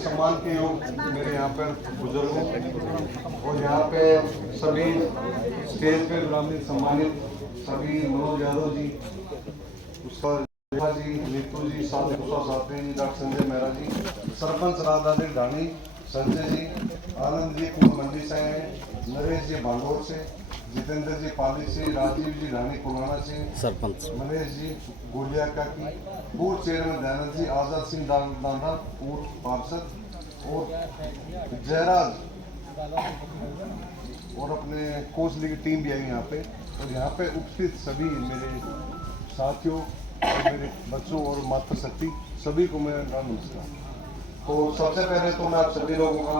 सम्मान के योग मेरे यहाँ पर बुजुर्ग हैं और यहाँ पे सभी स्टेज पे ग्रामीण सम्मानित सभी मनोज यादव जी, उसका जी, नीतू जी, साथी जी, डॉक्टर संजय मेहरा जी, सरपंच राधादेव ढाणी, संजय जी, आनंद जी कुल मंडी से आए हैं, नरेश जी भांडोर से, जितेंद्र जी पाली से, राजीव जी ढाणी पुराना से, सरपंच मनीष जी गोलिया का की, पूर्व चेयरमैन दयानंद जी, आजाद सिंह दांधा पूर्व पार्षद और जयराज और अपने कोचली की टीम भी आई यहाँ पे। और यहाँ पे उपस्थित सभी मेरे साथियों और मेरे बच्चों और मातृशक्ति सभी को मेरा नमस्कार। तो सबसे पहले तो मैं आप सभी लोगों का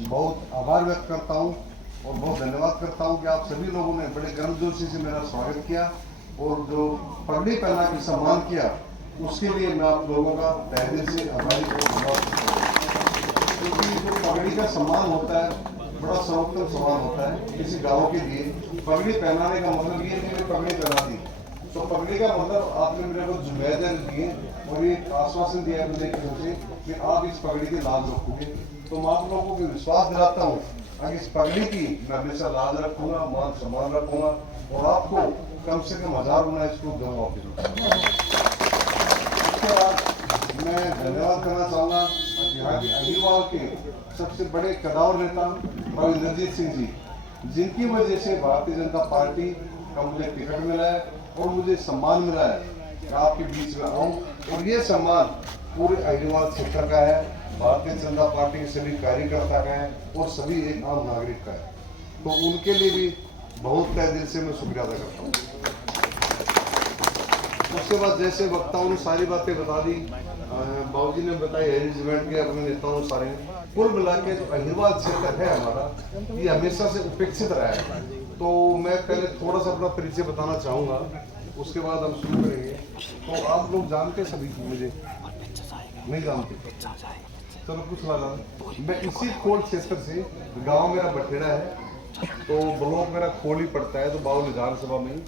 बहुत आभार व्यक्त करता हूँ और बहुत धन्यवाद करता हूँ कि आप सभी लोगों ने बड़े गर्मजोशी से मेरा स्वागत किया और जो पगड़ी पहना के सम्मान किया उसके लिए मैं आप लोगों का तहे दिल से आभारी और धन्यवाद करता हूँ। क्योंकि जो पगड़ी का सम्मान होता है बड़ा सर्वोत्तम सम्मान होता है किसी गाँव के लिए। पगड़ी पहनाने का मतलब ये है कि पगड़ी पहना दी, तो पगड़ी का मतलब आपने मेरे को जिम्मेदारी दी है और ये आश्वासन दिया है मुझे कि आप इस पगड़ी की लाज रखोगे। तो मैं आप लोगों को विश्वास दिलाता हूँ कि इस पगड़ी की मैं हमेशा लाज रखूंगा, मान सम्मान रखूंगा और आपको कम से कम 1000 गुना इसको दूंगा। उसके बाद मैं धन्यवाद करना चाहूँगा यहाँ के अग्रवाल के सबसे बड़े कदावर नेता रविंद्रजीत सिंह जी, जिनकी वजह से भारतीय जनता पार्टी का मुझे टिकट मिला है और मुझे सम्मान मिला है कि आपके बीच में आऊं। और ये सम्मान पूरे अग्रवाल क्षेत्र का है, भारतीय जनता पार्टी के सभी कार्यकर्ता का है और सभी एक आम नागरिक का है। तो उनके लिए भी बहुत तहे दिल से मैं शुक्रिया अदा करता हूँ। उसके बाद जैसे वक्ताओं ने सारी बातें बता दी, बाबूजी ने बताई, अरेंजमेंट के अपने नेताओं सारे, कुल मिला के जो अग्रवाल क्षेत्र है हमारा ये हमेशा से उपेक्षित रहा है। तो मैं पहले थोड़ा सा अपना परिचय बताना चाहूँगा, उसके बाद हम शुरू करेंगे। तो आप लोग जानते सभी मुझे नहीं जानते, चलो कुछ लगा। मैं इसी खोल क्षेत्र से, गांव मेरा बठेड़ा है तो ब्लॉक मेरा खोल ही पड़ता है, तो बाउल विधानसभा में।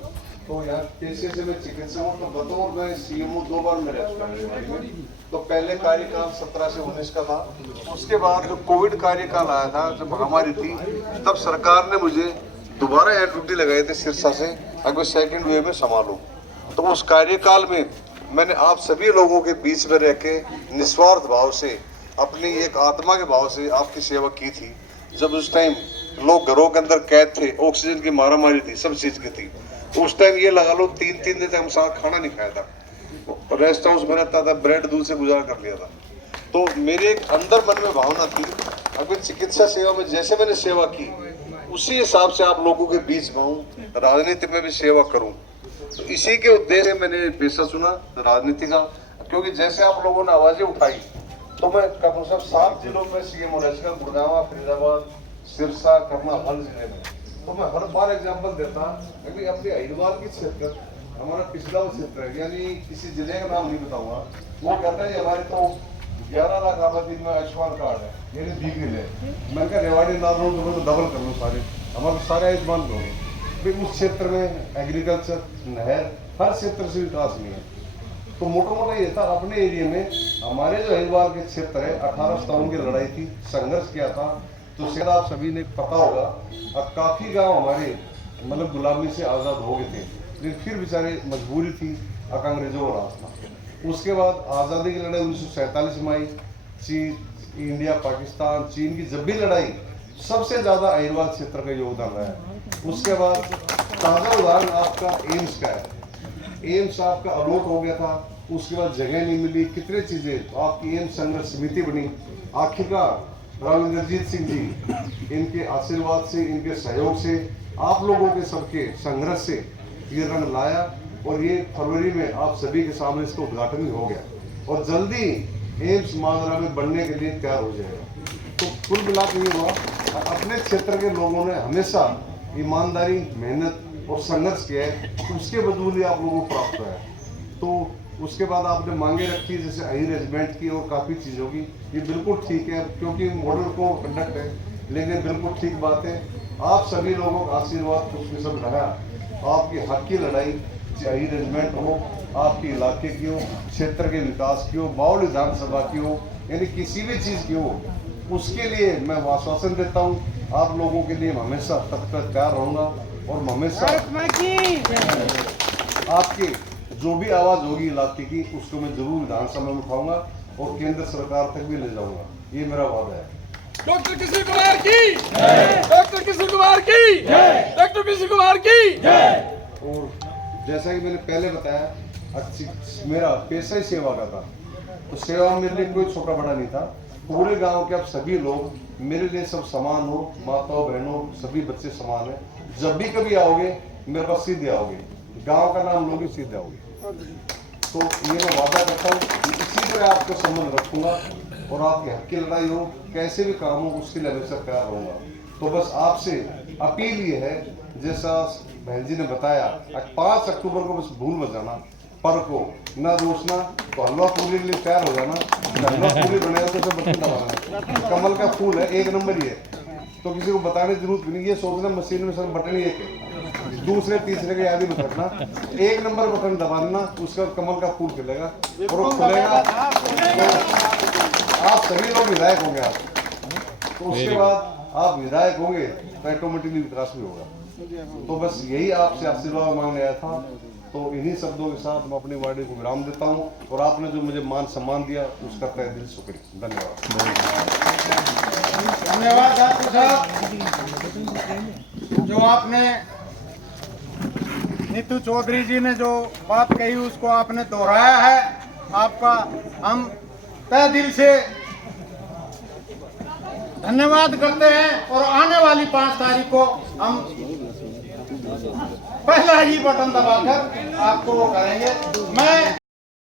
तो यहाँ पेशे से मैं चिकित्सक हूँ, तो बतौर मैं सीएमओ 2 बार मैं रह चुका हूँ। तो पहले कार्यकाल 17 से 19 का था, उसके बाद जो कोविड कार्यकाल आया था, जब महामारी थी, तब सरकार ने मुझे दोबारा यहाँ ड्यूटी लगाई थी सिरसा से, अगर सेकंड वेव में संभालूं। तो उस कार्यकाल में मैंने आप सभी लोगों के बीच में रह के निस्वार्थ भाव से, अपनी एक आत्मा के भाव से आपकी सेवा की थी। जब उस टाइम लोग घरों के अंदर कैद थे, ऑक्सीजन की मारामारी थी, सब चीज की थी, तो उस टाइम ये लगा लो 3-3 दिन तक हम साथ खाना नहीं खाया था, रेस्ट हाउस में रहता था, ब्रेड दूध से गुजारा कर लिया था। तो मेरे एक अंदर मन में भावना थी, अगर चिकित्सा सेवा में जैसे मैंने सेवा की उसी हिसाब से आप लोगों के बीच में हूँ, राजनीति में भी सेवा करूँ। तो इसी के उद्देश्य से मैंने पेशा चुना राजनीति का, क्योंकि जैसे आप लोगों ने आवाजें उठाई तो मैं कम से कम 7 जिलों में सीएम हो रहा, गुड़गांव, फरीदाबाद, सिरसा, करना, हर जिले में। तो मैं हर बार एग्जाम्पल देता कि अपने अग्रवाल की क्षेत्र हमारा पिछला क्षेत्र है, यानी किसी जिले का नाम नहीं बताऊंगा, वो कहता है हमारे तो 11 लाख आबादी में आयुष्मान कार्ड है, यानी बीगल है। मैं क्या रेवाड़ी ना लूँ तो डबल कर लूँ, सारे हमारे सारे आयुष्मान लोग फिर उस क्षेत्र में एग्रीकल्चर, नहर, हर क्षेत्र से विकास नहीं है। तो मोटा मोटा ये था अपने एरिया में हमारे जो अग्रवाल के क्षेत्र है 1857 की लड़ाई थी, संघर्ष किया था। तो शायद आप सभी ने पता होगा, अब काफी गांव हमारे मतलब गुलामी से आजाद हो गए थे, लेकिन फिर बेचारे मजबूरी थी, अंग्रेजों को राज था। उसके बाद आज़ादी की लड़ाई 1947 में आई, चीन, इंडिया, पाकिस्तान, चीन की जब भी लड़ाई सबसे ज्यादा अग्रवाल क्षेत्र का योगदान रहा है। उसके बाद ताजा उदाहरण आपका एम्स का है, एम्स आपका अलॉट हो गया था, उसके बाद जगह नहीं मिली, कितने चीजें, तो आपकी एम्स संघर्ष समिति बनी। आखिरकार रविंद्रजीत सिंह जी, इनके आशीर्वाद से, इनके सहयोग से, आप लोगों के सबके संघर्ष से ये रंग लाया और ये फरवरी में आप सभी के सामने इसका उद्घाटन भी हो गया और जल्दी एम्स मांगरा में बनने के लिए तैयार हो जाएगा। तो कुल मिलाकर ये हुआ, अपने क्षेत्र के लोगों ने हमेशा ईमानदारी, मेहनत और संघर्ष किया है, तो उसके बदौलत आप लोगों को प्राप्त हुआ है। तो उसके बाद आपने मांगे रखी जैसे अरेंजमेंट की और काफ़ी चीज़ों की, ये बिल्कुल ठीक है क्योंकि मॉडल को कंडक्ट है, लेकिन बिल्कुल ठीक बात है। आप सभी लोगों का आशीर्वाद उसमें सब रहा, आपकी हक की लड़ाई चाहे अरेंजमेंट हो, आपके इलाके की हो, क्षेत्र के विकास की हो, बाउल विधानसभा की हो, यानी किसी भी चीज़ की हो, उसके लिए मैं आश्वासन देता हूँ आप लोगों के लिए हमेशा तत्पर तैयार रहूँगा और हमेशा आपके जो भी आवाज़ होगी इलाके की उसको मैं जरूर विधानसभा में उठाऊंगा और केंद्र सरकार तक भी ले जाऊंगा, ये मेरा वादा है। डॉक्टर किशोर कुमार की, डॉक्टर किशोर कुमार की, डॉक्टर किशोर कुमार की। और जैसा कि मैंने पहले बताया, अच्छी मेरा पेशा ही सेवा का था, तो सेवा मेरे लिए कोई छोटा बड़ा नहीं था। पूरे गांव के आप सभी लोग मेरे लिए सब समान हो, माताओं बहनों सभी बच्चे समान हैं। जब भी कभी आओगे मेरे पास सीधे आओगे, गांव का नाम लोगे सीधे आओगे। तो ये मैं वादा करता हूँ कि इसी तरह आपको संबंध रखूंगा और आपके हक की लड़ाई हो, कैसे भी काम हो उसके लिए हमेशा तैयार रहूंगा। तो बस आपसे अपील ये है, जैसा बहन जी ने बताया 5 अक्टूबर को बस भूल मत जाना, पर को ना रोसना, तो हलवा पूरी के लिए तैयार हो जाना। हलवा पूरी बनेगा तो सब बटन दबाना, कमल का फूल है, 1 नंबर ही है, तो किसी को बताने की जरूरत भी नहीं। ये सोचना मशीन में सब बटन ही एक है, दूसरे तीसरे के याद ही मत रखना, 1 नंबर बटन दबा देना, उसका कमल का फूल खिलेगा और वो खुलेगा तो आप सभी लोग विधायक होंगे। आप तो उसके बाद आप विधायक होंगे तो ऑटोमेटिकली विकास भी होगा। तो बस यही आपसे आशीर्वाद मांगने आया था। तो इन्हीं शब्दों के साथ मैं अपनी वार्ड को विराम देता हूँ और आपने जो मुझे मान सम्मान दिया उसका तहे दिल शुक्रिया, धन्यवाद। धन्यवाद डॉक्टर साहब, जो आपने नीतू चौधरी जी ने जो बात कही उसको आपने दोहराया है। आपका हम तहे दिल से धन्यवाद करते हैं और आने वाली 5 तारीख को हम पहला ही बटन दबाकर आपको वो करेंगे। मैं